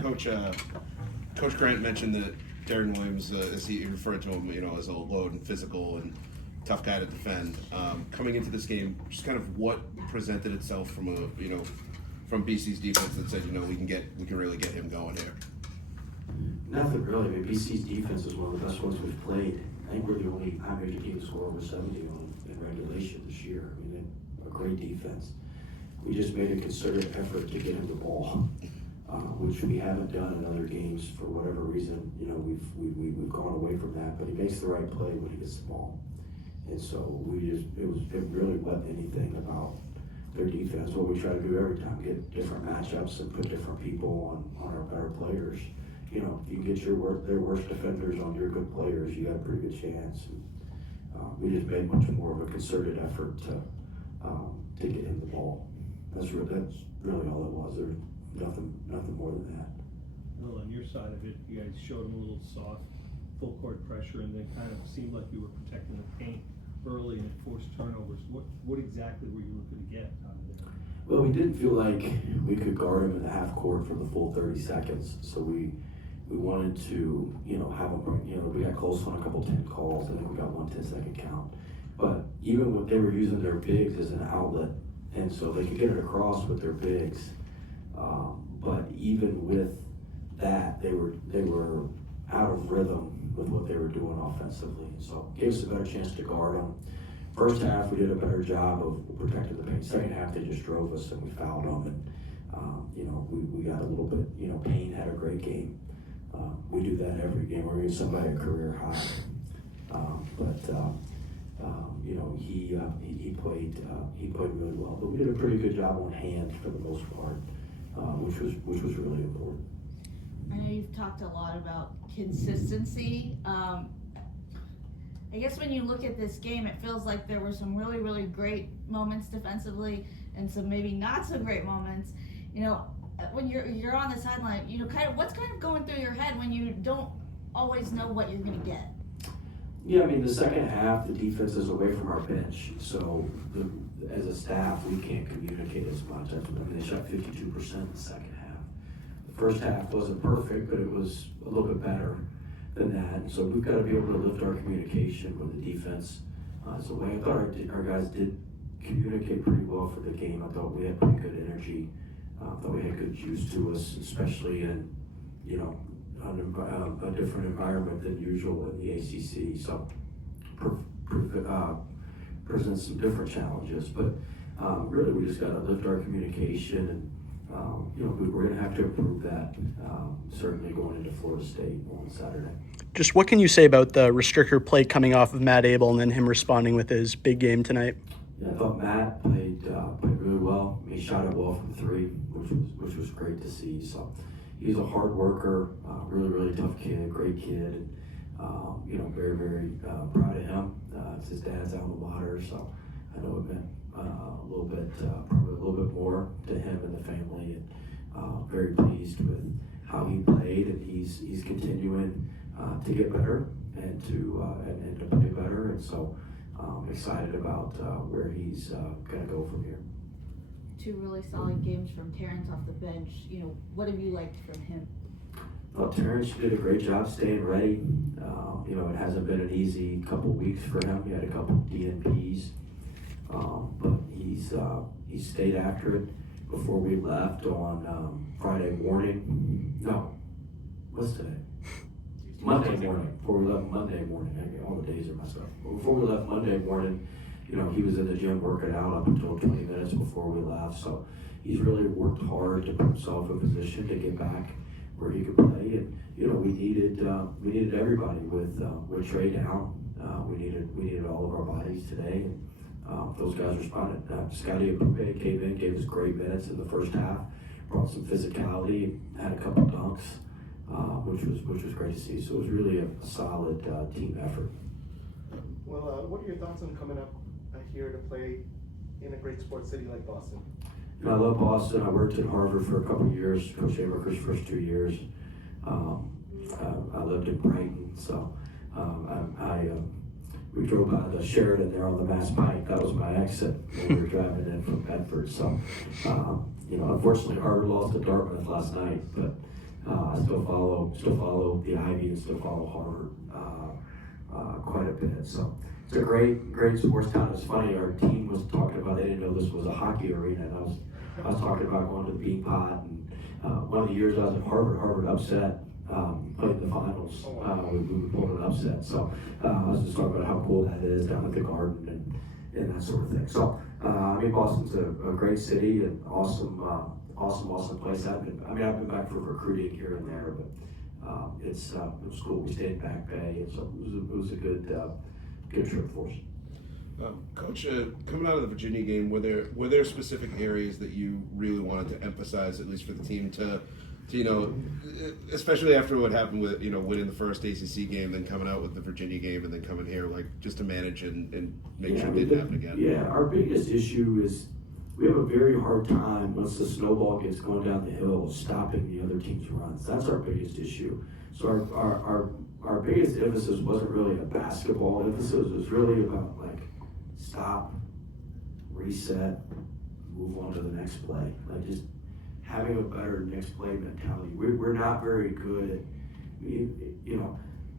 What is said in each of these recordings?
Coach Coach Grant mentioned that Darrion Williams, as he referred to him, as a load and physical and tough guy to defend. Coming into this game, just kind of what presented itself from from BC's defense that said, we can really get him going here. Nothing really. I mean, BC's defense is one of the best ones we've played. I think we're the only high-major team to score over 70 in regulation this year. I mean, they're a great defense. We just made a concerted effort to get him the ball, which we haven't done in other games for whatever reason. We've gone away from that, but he makes the right play when he gets the ball. And so it really wasn't anything about their defense. What we try to do every time, get different matchups and put different people on our better players. If you can get their worst defenders on your good players, you got a pretty good chance. And, we just made much more of a concerted effort to get him the ball. That's really all it was. There's nothing more than that. Well, on your side of it, you guys showed him a little soft, full court pressure, and then kind of seemed like you were protecting the paint early and forced turnovers. What exactly were you looking to get out of there? Well, we didn't feel like we could guard him in the half court for the full 30 seconds, so we wanted to, have him, we got close on a couple 10 calls. I think we got one 10-second count. But even when they were using their bigs as an outlet, and so they could get it across with their bigs. But even with that, they were out of rhythm with what they were doing offensively. So it gave us a better chance to guard them. First half, we did a better job of protecting the paint. Second half, they just drove us and we fouled them. And, we got a little bit, Payne had a great game. We do that every game. We're giving somebody a career high. He played really well. But we did a pretty good job on hand for the most part, which was really important. I know you've talked a lot about consistency. I guess when you look at this game, it feels like there were some really, really great moments defensively and some maybe not so great moments. When you're on the sideline, what's kind of going through your head when you don't always know what you're going to get? Yeah, I mean, the second half, the defense is away from our bench. So as a staff, we can't communicate as much. They shot 52% in the second half. The first half wasn't perfect, but it was a little bit better than that. So we've got to be able to lift our communication when the defense is away. I thought our guys did communicate pretty well for the game. I thought we had pretty good energy. I thought we had good juice to us, especially in, a different environment than usual in the ACC. So presents some different challenges, but really we just got to lift our communication, and we're going to have to improve that, certainly going into Florida State on Saturday. Just what can you say about the restrictor play coming off of Matt Abel and then him responding with his big game tonight? Yeah, I thought Matt played really well. He shot it well from three, which was great to see. So he's a hard worker, really, really tough kid, great kid. Very, very proud of him. His dad's out in the water, so I know it meant probably a little bit more to him and the family. And very pleased with how he played, and he's continuing to get better and to play better. And so excited about where he's going to go from here. Two really solid games from Terrance off the bench. What have you liked from him? Well, Terrance did a great job staying ready. It hasn't been an easy couple weeks for him. He had a couple DNPs, but he's stayed after it. Before we left on Friday morning. No, what's today? Monday morning. Before we left Monday morning. All the days are messed up. But before we left Monday morning, he was in the gym working out up until 20 minutes before we left. So he's really worked hard to put himself in position to get back where he could play. And we needed everybody with Trey down. We needed all of our bodies today. And those guys responded. Scotty Abupe came in, gave us great minutes in the first half, brought some physicality, had a couple dunks, which was great to see. So it was really a solid team effort. Well, what are your thoughts on coming up here to play in a great sports city like Boston? I love Boston. I worked at Harvard for a couple of years, Coach Amaker's first 2 years. I lived in Brighton, so we drove by the Sheridan there on the Mass Pike. That was my exit when we were driving in from Bedford. So, unfortunately, Harvard lost to Dartmouth last night, but I still follow the Ivy and still follow Harvard quite a bit. So it's a great sports town. It's funny, our team was talking about, they didn't know this was a hockey arena, and I was talking about going to the Bean Pot, and one of the years I was at Harvard upset, played in the finals. We pulled an upset. So I was just talking about how cool that is down at the Garden and that sort of thing. So Boston's a great city and awesome place. I've been back for recruiting here and there, but it was cool. We stayed in Back Bay, and so it was a good trip for us. Coach, coming out of the Virginia game, were there specific areas that you really wanted to emphasize, at least for the team, to especially after what happened with winning the first ACC game, then coming out with the Virginia game, and then coming here, like just to manage and make sure it didn't happen again? Yeah, our biggest issue is we have a very hard time once the snowball gets going down the hill, stopping the other team's runs. That's our biggest issue. So our biggest emphasis wasn't really a basketball emphasis. It was really about like stop, reset, move on to the next play. Like just having a better next play mentality. We're not very good at,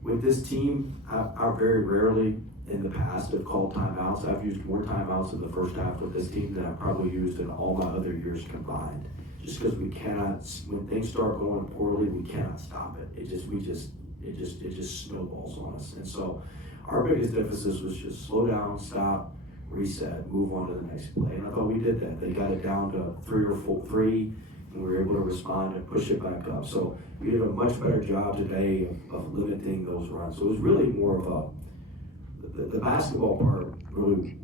with this team, I very rarely in the past have called timeouts. I've used more timeouts in the first half with this team than I've probably used in all my other years combined. Just because we cannot, when things start going poorly, we cannot stop it. It just snowballs on us. And so our biggest emphasis was just slow down, stop, reset, move on to the next play. And I thought we did that. They got it down to 3, and we were able to respond and push it back up. So we did a much better job today of limiting those runs. So it was really more of the basketball part, really,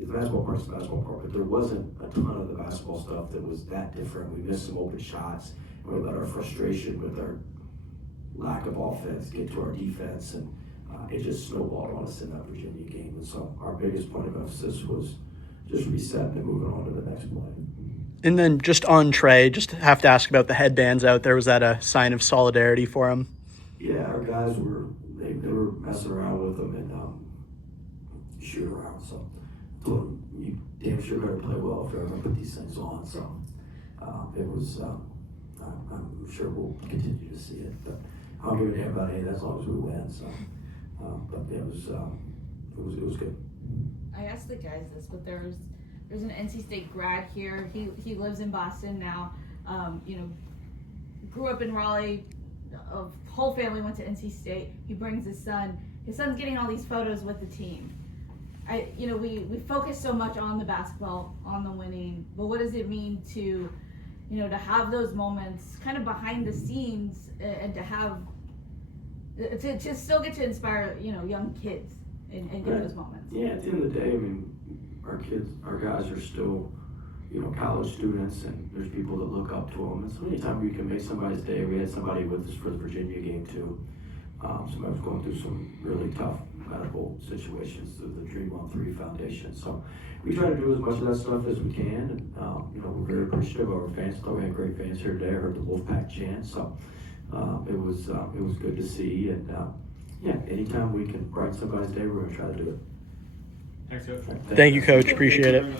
the basketball part's the basketball part, but there wasn't a ton of the basketball stuff that was that different. We missed some open shots, and we let our frustration with our lack of offense get to our defense, and it just snowballed on us in that Virginia game. And so our biggest point of emphasis was just resetting and moving on to the next play. And then just on Trey, just have to ask about the headbands out there. Was that a sign of solidarity for him? Yeah, our guys were messing around with them and shoot around. So I told them, you damn sure better play well if you're ever put these things on. So it was, I'm sure we'll continue to see it, but I don't give a damn about any of that as long as we win. So, but yeah, it was good. I asked the guys this, but there's an NC State grad here. He lives in Boston now. Grew up in Raleigh. Whole family went to NC State. He brings his son. His son's getting all these photos with the team. We focus so much on the basketball, on the winning, but what does it mean to have those moments kind of behind the scenes and to have to still get to inspire young kids and get those moments? Yeah, at the end of the day, our guys are still college students, and there's people that look up to them. And so anytime we can make somebody's day, we had somebody with us for the Virginia game too. Somebody was going through some really tough medical situations through the Dream on 3 Foundation. So we try to do as much of that stuff as we can, and we're very appreciative of our fans. I thought we had great fans here today. I heard the Wolfpack chant, so it was good to see. And anytime we can brighten somebody's day, we're going to try to do it. Thanks, Coach. Thank you, Coach. Appreciate it.